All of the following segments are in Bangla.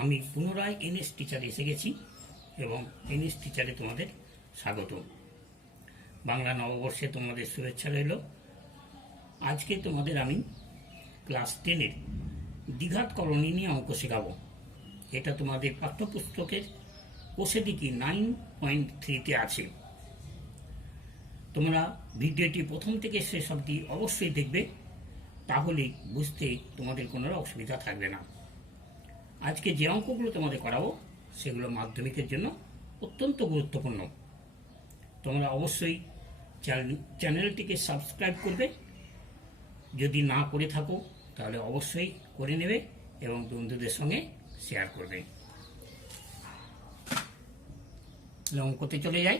আমি পুনরায় এনএস টিচার এসে গেছি এবং এনএস টিচারে তোমাদের স্বাগত। বাংলা নববর্ষে তোমাদের শুভেচ্ছা রইল। আজকে তোমাদের আমি ক্লাস 10-এর দ্বিঘাত করণী নিয়ে অঙ্ক শেখাবো। এটা তোমাদের পাঠ্যপুস্তকের কোষেদিকে 9.3-তে আছে। তোমরা ভিডিওটি প্রথম থেকে শেষ অবধি অবশ্যই দেখবে, তাহলে বুঝতে তোমাদের কোনো অসুবিধা থাকবে না। আজকে যে অঙ্কগুলো তোমাদের করাবো সেগুলো মাধ্যমিকের জন্য অত্যন্ত গুরুত্বপূর্ণ। তোমরা অবশ্যই চ্যানেলটিকে সাবস্ক্রাইব করবে, যদি না করে থাকো তাহলে অবশ্যই করে নেবে এবং বন্ধুদের সঙ্গে শেয়ার করবে। অঙ্কতে চলে যাই।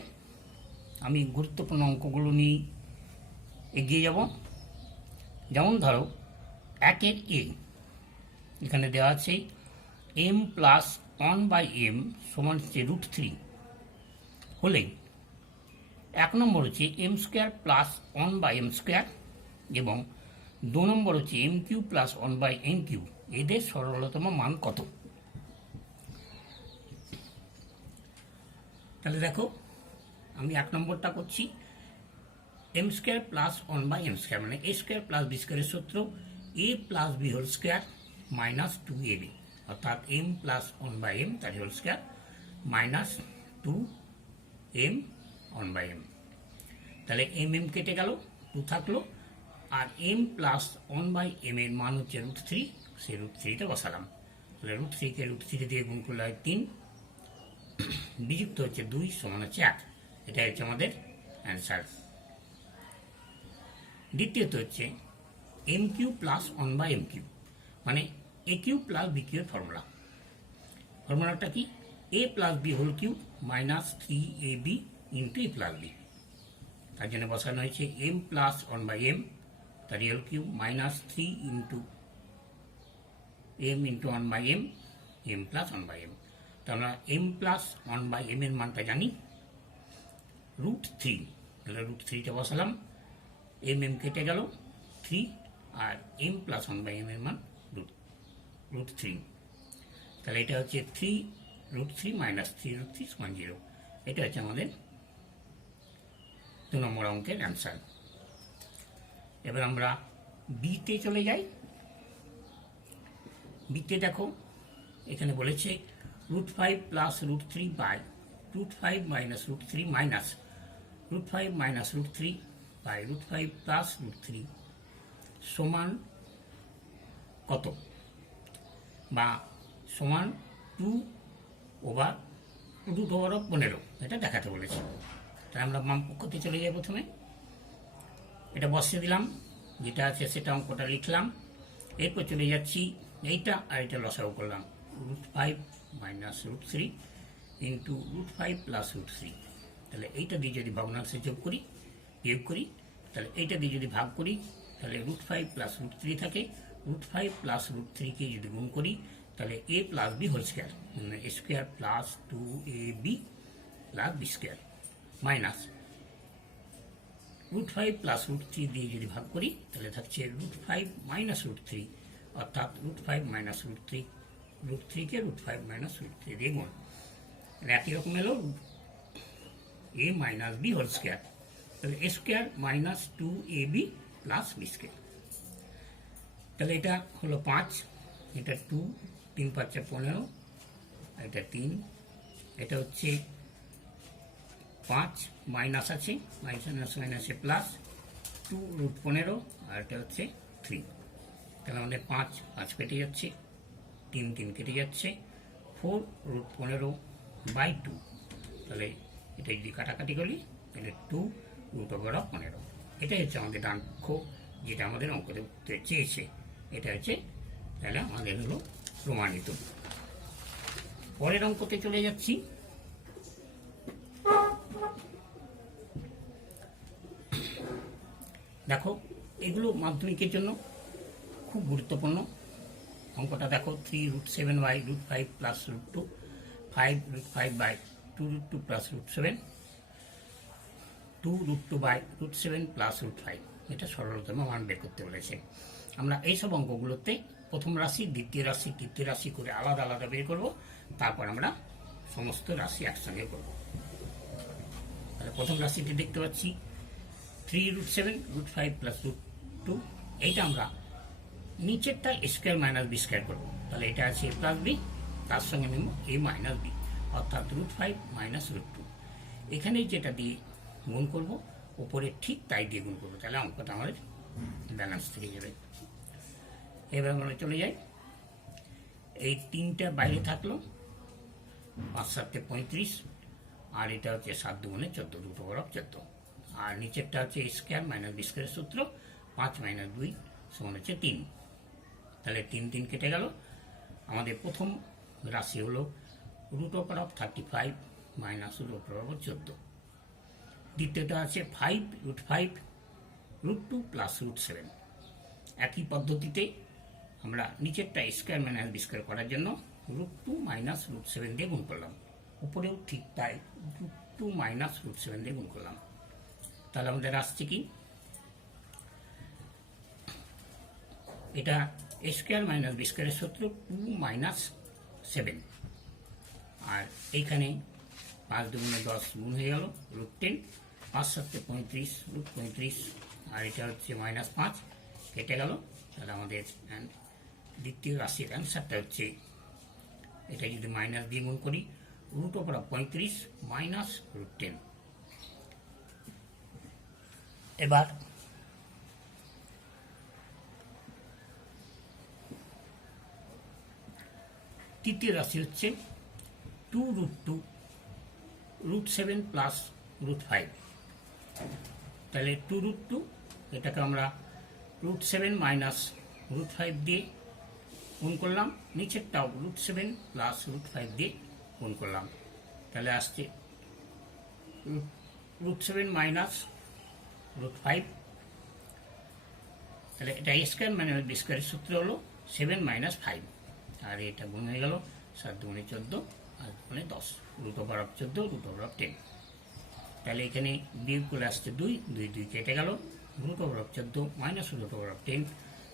আমি গুরুত্বপূর্ণ অঙ্কগুলো নিয়ে এগিয়ে যাব। যেমন ধরো 1-এর এ, এখানে দেওয়া আছে m প্লাস 1/m সমান হচ্ছে √3 হলে 1 নম্বর হচ্ছে m square plus 1/m square এবং 2 নম্বর হচ্ছে m cube plus 1/n cube, এদের সরলতম মান কত? তাহলে দেখো, আমি 1 নম্বরটা করছি। m square plus 1/m square মানে a স্কোয়ার প্লাস b স্কোয়ারের সূত্র a plus b whole square minus 2ab, অর্থাৎ m প্লাস 1/m তার whole square minus 2m 1/m। তাহলে m কেটে গেল, 2 থাকলো, আর m প্লাস 1/m এর মান হচ্ছে √3, সেই √3তে বসালাম। তাহলে √3-কে √3 দিয়ে গুণ করলে হয় 3, বিযুক্ত হচ্ছে 2 সমান হচ্ছে 1। এটাই হচ্ছে আমাদের অ্যান্সার। দ্বিতীয়ত হচ্ছে m cube plus 1/m cube মানে a কিউব প্লাস b কিউবের ফর্মুলাটা কি? a plus b whole cube minus 3ab into a plus b। তার জন্য বসানো হয়েছে m প্লাস 1/m তার whole cube minus 3 into m into 1/m, m plus 1/m। তো আমরা m প্লাস 1/m এর মানটা জানি √3, তাহলে √3টা বসালাম, m কেটে গেল 3, আর m প্লাস 1/m এর মান √3। তাহলে এটা হচ্ছে 3√3 মাইনাস 3√3 সমান 0। এটা হচ্ছে আমাদের 2 নম্বর অঙ্কের অ্যান্সার। এবার আমরা বিতে চলে যাই। বিতে দেখো, এখানে বলেছে √5 plus √3 by √5 minus √3 minus √5 minus √3 by √5 plus √3 সমান কত, বা সমান 2/√15 এটা দেখাতে বলেছে। তাই আমরা বাম পক্ষতে চলে যাই। প্রথমে এটা বসিয়ে দিলাম, যেটা আছে সেটা অঙ্কটা লিখলাম। এরপর চলে যাচ্ছি এইটা আর এটা লসাগু করলাম, √5 মাইনাস √3 ইন্টু √5 প্লাস √3। তাহলে এইটা দিয়ে যদি ভগ্নাংশে বিয়োগ করি, তাহলে এইটা দিয়ে যদি ভাগ করি, তাহলে √5 প্লাস √3 থাকে। √5 প্লাস √3-কে যদি গুণ করি, তাহলে a plus b whole square মানে a square plus 2ab plus b square minus √5 plus √3 দিয়ে যদি ভাগ করি, তাহলে থাকছে √5 মাইনাস √3, অর্থাৎ √5 মাইনাস √3-কে √5 মাইনাস √3 দিয়ে গুণ। একই রকম এলো a minus b whole square, তাহলে a square minus 2ab plus b square. তাহলে এটা হলো 5, এটা 2, 3 × 5 = 15, এটা 3, এটা হচ্ছে 5 মাইনাস আছে, মাইনাস মাইনাসে প্লাস 2√15, আর এটা হচ্ছে 3। তাহলে আমাদের 5 কেটে যাচ্ছে, 3 কেটে যাচ্ছে, 4√15/2। তাহলে এটা যদি কাটাকাটি করি, তাহলে 2√15। এটাই হচ্ছে আমাদের ডান পক্ষ, যেটা আমাদের অঙ্ক করতে চেয়েছে। এটা হচ্ছে, তাহলে আমাদের হলো প্রমাণিত। পরের অঙ্কতে চলে যাচ্ছি। দেখো, এগুলো মাধ্যমিকের জন্য খুব গুরুত্বপূর্ণ। অঙ্কটা দেখো, 3√7/5 প্লাস √2, 5√5/2√2 প্লাস √7, 2√2/√7 প্লাস √5। এটা সরলতম মান বের করতে বলেছে। আমরা এইসব অঙ্কগুলোতে প্রথম রাশি, দ্বিতীয় রাশি, তৃতীয় রাশি করে আলাদা আলাদা বের করব, তারপর আমরা সমস্ত রাশি একসঙ্গে করব। তাহলে প্রথম রাশিটি দেখতে পাচ্ছি 3√7 √5 প্লাস √2। এইটা আমরা নিচেরটা স্কোয়ার মাইনাস বি স্কোয়ার করবো। তাহলে এটা আছে এ প্লাস বি, তার সঙ্গে নেব এ মাইনাস বি, অর্থাৎ √5 মাইনাস √2। এখানে যেটা দিয়ে গুণ করব, উপরে ঠিক তাই দিয়ে গুণ করবো, তাহলে অঙ্কটা আমাদের ব্যালেন্স থেকে যাবে। এবার আমরা চলে যাই, এই 3টা বাইরে থাকলো, 5 7 35, আর এটা হচ্ছে 7 2 14, √14। আর নিচেরটা হচ্ছে স্কোয়ার মাইনাস বি স্কোয়ারের সূত্র, 5 মাইনাস 2 সমান হচ্ছে 3। তাহলে 3 3 কেটে গেল। আমাদের প্রথম রাশি হলো √35 মাইনাস √14। দ্বিতীয়টা আছে 5 √5 √2 প্লাস √7। একই পদ্ধতিতে আমরা নিচেরটা স্কোয়ার মাইনাস বি স্কোয়ার করার জন্য √2 মাইনাস √7 দিয়ে গুণ করলাম, উপরেও ঠিক তাই √2 মাইনাস √7 দিয়ে গুণ করলাম। তাহলে আমাদের আসছে কি, এটা স্কোয়ার মাইনাস বি স্কোয়ারের সূত্র 2 মাইনাস 7, আর এইখানে 5 2 10 গুণ হয়ে গেল √10, 5 7 35 √35, আর এটা হচ্ছে মাইনাস 5 কেটে গেল। তাহলে আমাদের দ্বিতীয় রাশির অ্যান্সারটা হচ্ছে, এটা যদি মাইনাস দিয়ে গুণ করি, √35 মাইনাস √10। এবার তৃতীয় রাশি হচ্ছে 2√2 √7 প্লাস √5। তাহলে 2√2, এটাকে আমরা √7 মাইনাস √5 দিয়ে গুণ করলাম, নিচেরটাও √7 প্লাস √5 দিয়ে গুণ করলাম। তাহলে আসছে √7 মাইনাস √5। তাহলে এটা স্কোয়ার মাইনাস বি স্কোয়ারের সূত্র হলো 7 মাইনাস 5, আর এটা গুণ হয়ে গেল 7 2 14, আর 10, √14 √10। তাহলে এখানে বিয়োগ করে আসছে 2 2 2 কেটে গেল, √14 মাইনাস √10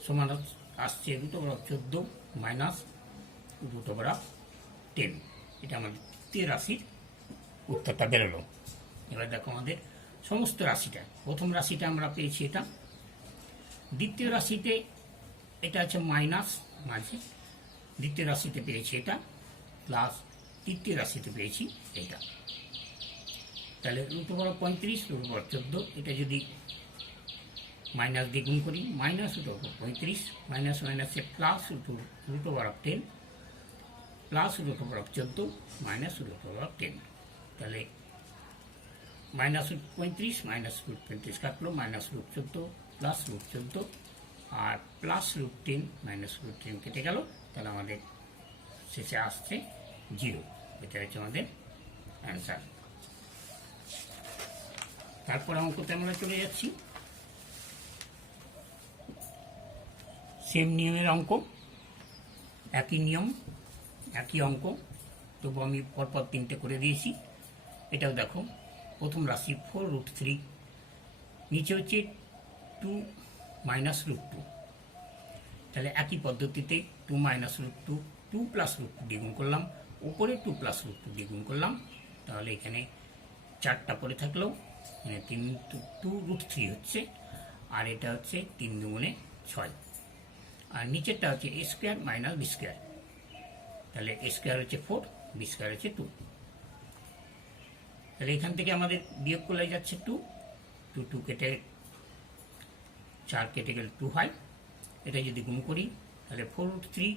সমান আসছে √14 মাইনাস √10। এটা আমাদের তৃতীয় রাশির উত্তরটা বেরোলো। এবার দেখো আমাদের সমস্ত রাশিটা, প্রথম রাশিটা আমরা পেয়েছি এটা, দ্বিতীয় রাশিতে এটা আছে মাইনাস মাঝে, দ্বিতীয় রাশিতে পেয়েছি এটা, প্লাস তৃতীয় রাশিতে পেয়েছি এটা। তাহলে √35 √14, এটা যদি মাইনাস দিয়ে গুণ করি, মাইনাস √35 মাইনাস মাইনাসে প্লাস √10 প্লাস √14 মাইনাস √10। তাহলে মাইনাস √35 মাইনাস √35 কাটলো, মাইনাস √14 প্লাস √14, আর প্লাস √10 মাইনাস √10 কেটে গেল। তাহলে আমাদের শেষে আসছে 0। এটা হচ্ছে আমাদের অ্যান্সার। তারপর অঙ্কতে আমরা চলে যাচ্ছি, সেম নিয়মের অঙ্ক, একই নিয়ম একই অঙ্ক, তবু আমি পরপর 3টে করে দিয়েছি। এটাও দেখো, প্রথম রাশি 4√3, নিচে হচ্ছে 2 মাইনাস √2। তাহলে একই পদ্ধতিতে 2 মাইনাস √2 2 প্লাস √2 দিয়ে গুণ করলাম, উপরে 2 প্লাস √2 দিয়ে গুণ করলাম। তাহলে এখানে 4টা পরে থাকলেও 2√3 হচ্ছে, আর এটা হচ্ছে 3 2 6, আর নিচেরটা হচ্ছে a square minus B square. তাহলে a স্কোয়ার হচ্ছে 4, বি স্কোয়ার হচ্ছে 2। তাহলে এখান থেকে আমাদের বিয়োগ করলে যাচ্ছে 2 2 2 কেটে 4 কেটে গেলে 2 হয়। এটা যদি গুণ করি তাহলে 4√3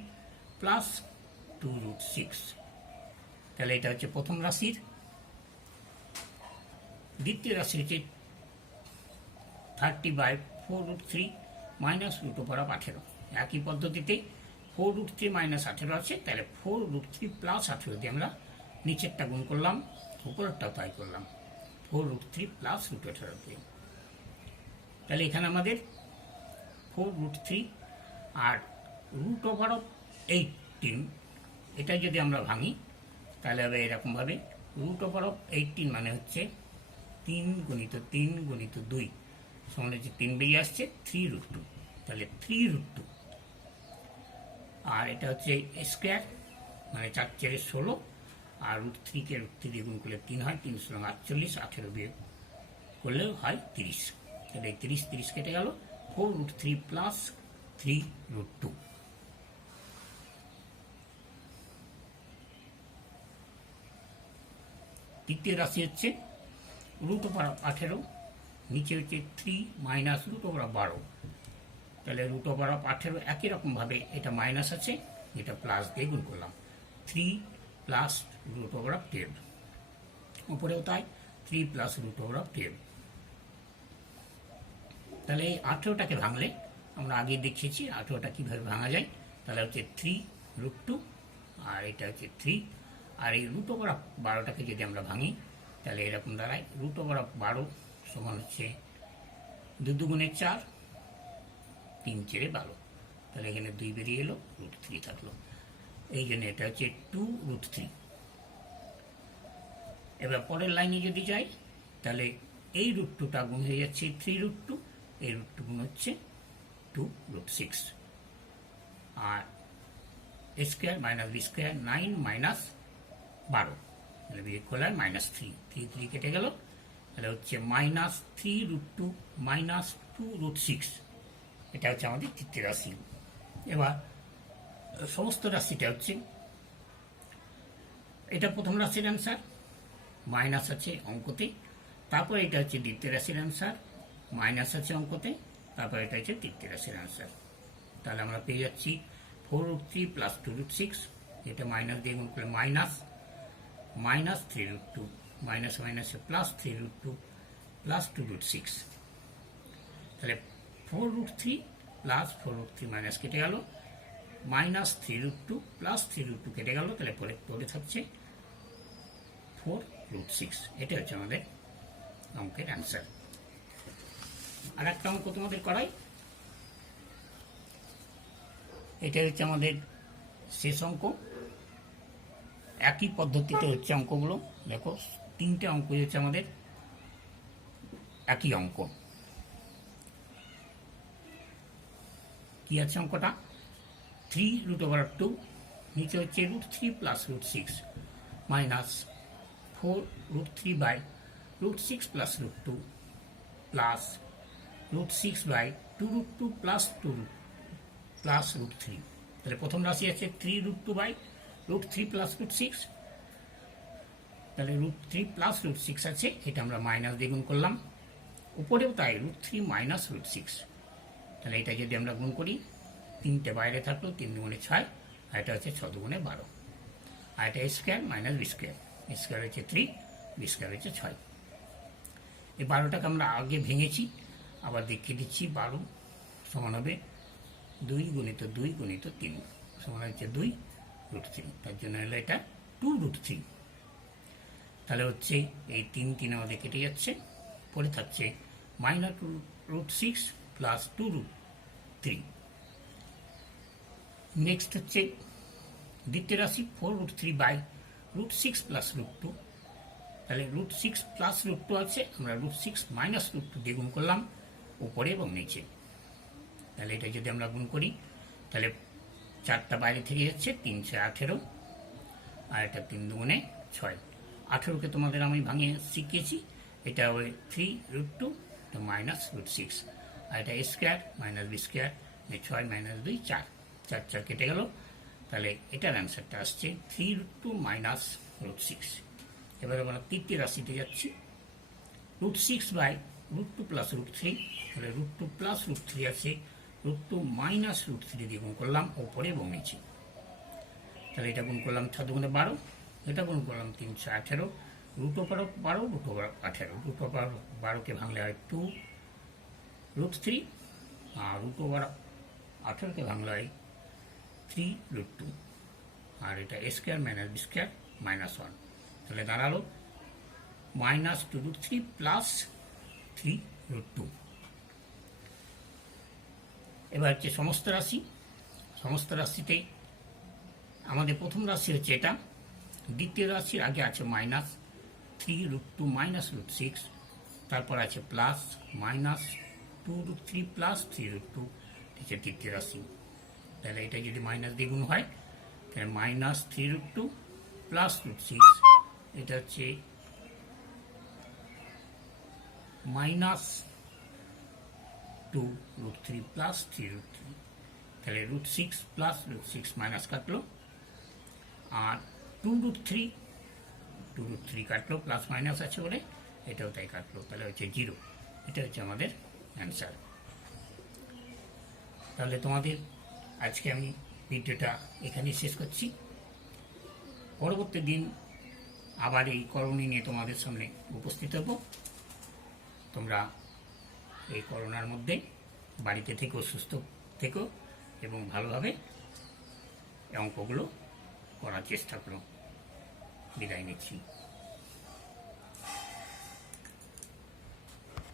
প্লাস 2√6। তাহলে এটা হচ্ছে প্রথম রাশির। দ্বিতীয় রাশি হচ্ছে 30/4√3 মাইনাস √18। একই পদ্ধতিতে 4√3 মাইনাস 18 আছে, তাহলে 4√3 প্লাস 18 দিয়ে আমরা নিচেরটা গুণ করলাম, উপরেরটাও তাই করলাম, 4√3 প্লাস √18 দিয়ে। তাহলে এখানে আমাদের 4√3 আর √18, এটা যদি আমরা ভাঙি তাহলে হবে এরকমভাবে, √18 মানে হচ্ছে 3 গুণিত 3 গুণিত 2 সমান হচ্ছে 3 বেরিয়ে আসছে 3√2। তাহলে 3√2 আর এটা হচ্ছে স্কোয়ার, মানে 4 4 16, আর √3 কে √3 দিয়ে গুণ করলে 3 হয়, 3 16 48, 18 বিয়োগ করলেও হয় 30। তাহলে 30 30 কেটে গেল, 4√3 প্লাস 3√2। তৃতীয় রাশি হচ্ছে √18, নিচে হচ্ছে 3 মাইনাস √12। তাহলে √18 একই রকমভাবে এটা মাইনাস আছে, এটা প্লাস দিয়ে গুণ করলাম, 3 প্লাস √12, উপরেও তাই 3 প্লাস √12। তাহলে এই 18টাকে ভাঙলে আমরা আগে দেখিয়েছি 18টা কীভাবে ভাঙা যায়। তাহলে হচ্ছে 3√2, আর এটা হচ্ছে 3, আর এই √12টাকে যদি আমরা ভাঙি তাহলে এরকম দাঁড়ায়, √12 সমান হচ্ছে 2 দুগুণে 4, 3 4 12। তাহলে এখানে 2 বেরিয়ে এলো, √3 থাকলো। এই জন্য এটা হচ্ছে 2√3। এবার পরের লাইনে যদি যাই তাহলে এই √2টা গুণ হয়ে যাচ্ছে 3√2, এই √2 গুণ হচ্ছে 2√6, আর square minus B square 9 minus 12, তাহলে বিয়োগ করলে -3, 3 3 কেটে গেল। তাহলে হচ্ছে -3√2 মাইনাস 2√6, এটা হচ্ছে আমাদের তৃতীয় রাশি। এবার সমস্ত রাশিটা হচ্ছে, এটা প্রথম রাশির অ্যান্সার, মাইনাস আছে অঙ্কতে, তারপর এটা হচ্ছে দ্বিতীয় রাশির অ্যান্সার, মাইনাস আছে অঙ্কতে, তারপর এটা হচ্ছে তৃতীয় রাশির অ্যান্সার। তাহলে আমরা পেয়ে যাচ্ছি 4√3 প্লাস 2√6, এটা মাইনাস দিয়ে গুণ করলে মাইনাস 3√2, মাইনাস মাইনাসে প্লাস 3√2 প্লাস 2√6। তাহলে 4√3 প্লাস 4√3 মাইনাস কেটে গেল, মাইনাস 3√2 প্লাস 3√2 কেটে গেল, তাহলে পরে থাকছে 4√6। এটা হচ্ছে আমাদের অঙ্কের অ্যান্সার। আর একটা অঙ্ক তোমাদের করাই, এটা হচ্ছে আমাদের শেষ অঙ্ক। একই পদ্ধতিতে হচ্ছে অঙ্কগুলো, দেখো 3টে অঙ্ক হচ্ছে আমাদের একই অঙ্ক। কি আছে অঙ্কটা? 3√2, নিচে হচ্ছে √3 plus √6 minus 4√3 by √6 plus √2 plus √6 by 2√2 plus 2 plus √3। তাহলে প্রথম রাশি আছে 3√2 বাই √3 প্লাস √6, তাহলে √3 প্লাস √6 আছে, এটা আমরা মাইনাস দিয়ে গুণ করলাম, উপরেও তাই √3 মাইনাস √6। তাহলে এটা যদি আমরা গুণ করি, 3টে বাইরে থাকলো, 3 দুগুণে 6, আর এটা হচ্ছে 6 দুগুণে 12, আর এটা square minus B square, square হচ্ছে 3, বি স্কোয়ার হচ্ছে 6। এই 12টাকে আমরা আগে ভেঙেছি, আবার দেখিয়ে দিচ্ছি। 12 সমান হবে 2 গুণিত 2 গুণিত 3 সমান হচ্ছে 2√3, তার জন্য হলো এটা 2√3। তাহলে হচ্ছে এই 3 3 আমাদের কেটে যাচ্ছে, পরে থাকছে -√6 প্লাস 2√3। নেক্সট হচ্ছে দ্বিতীয় রাশি 4√3 বাই √6 প্লাস √2, তাহলে √6 প্লাস √2 আছে, আমরা √6 মাইনাস √2 দিয়ে গুণ করলাম উপরে এবং নিচে। তাহলে এটা যদি আমরা গুণ করি তাহলে 4টা বাইরে থেকে যাচ্ছে, 3 6 18, আর এটা 3 দুগুণে 6। 18কে তোমাদের আমি ভাঙিয়ে শিখিয়েছি, এটা ওই 3√2 মাইনাস √6, আর এটা square minus B square, 6 minus 2 4, 4 4 কেটে গেল। তাহলে এটার অ্যান্সারটা আসছে 3√2 মাইনাস √6। এবারে আমরা তৃতীয় রাশিতে যাচ্ছি, √6 বাই √2 প্লাস √3, তাহলে √2 প্লাস √3 আছে, √2 মাইনাস √3 দিয়ে গুণ করলাম উপরে এবং নিচে। তাহলে এটা গুণ করলাম 6 দুগুণে 12, এটা গুণ করলাম 3 6 18, √12 12, √18, √12কে ভাঙলে হয় 2√3, আর √18কে ভাঙলে হয় 3√2, আর এটা square minus B square minus 1। তাহলে দাঁড়ালো -2√3 প্লাস 3√2। এবার হচ্ছে সমস্ত রাশি। সমস্ত রাশিতে আমাদের প্রথম রাশি হচ্ছে এটা, দ্বিতীয় রাশির আগে আছে -3√2 মাইনাস √6, তারপর আছে প্লাস -2√3 প্লাস 3√2, হচ্ছে তৃতীয় রাশি। তাহলে এটা যদি মাইনাস দিয়ে গুণ হয় তাহলে -3√2 প্লাস √6, এটা হচ্ছে -2√3 প্লাস 3√3, তাহলে √6 প্লাস √6 মাইনাস কাটলো, আর 2√3 কাটলো, প্লাস মাইনাস আছে বলে এটাও তাই কাটলো, তাহলে হচ্ছে 0। এটা হচ্ছে আমাদের অ্যান্সার। তাহলে তোমাদের আজকে আমি ভিডিওটা এখানেই শেষ করছি। পরবর্তী দিন আবার এই করণী নিয়ে তোমাদের সামনে উপস্থিত হব। তোমরা এই করোনার মধ্যে বাড়িতে থেকো, সুস্থ থেকো এবং ভালোভাবে অঙ্কগুলো করার চেষ্টা করো। বিদায় নিচ্ছি।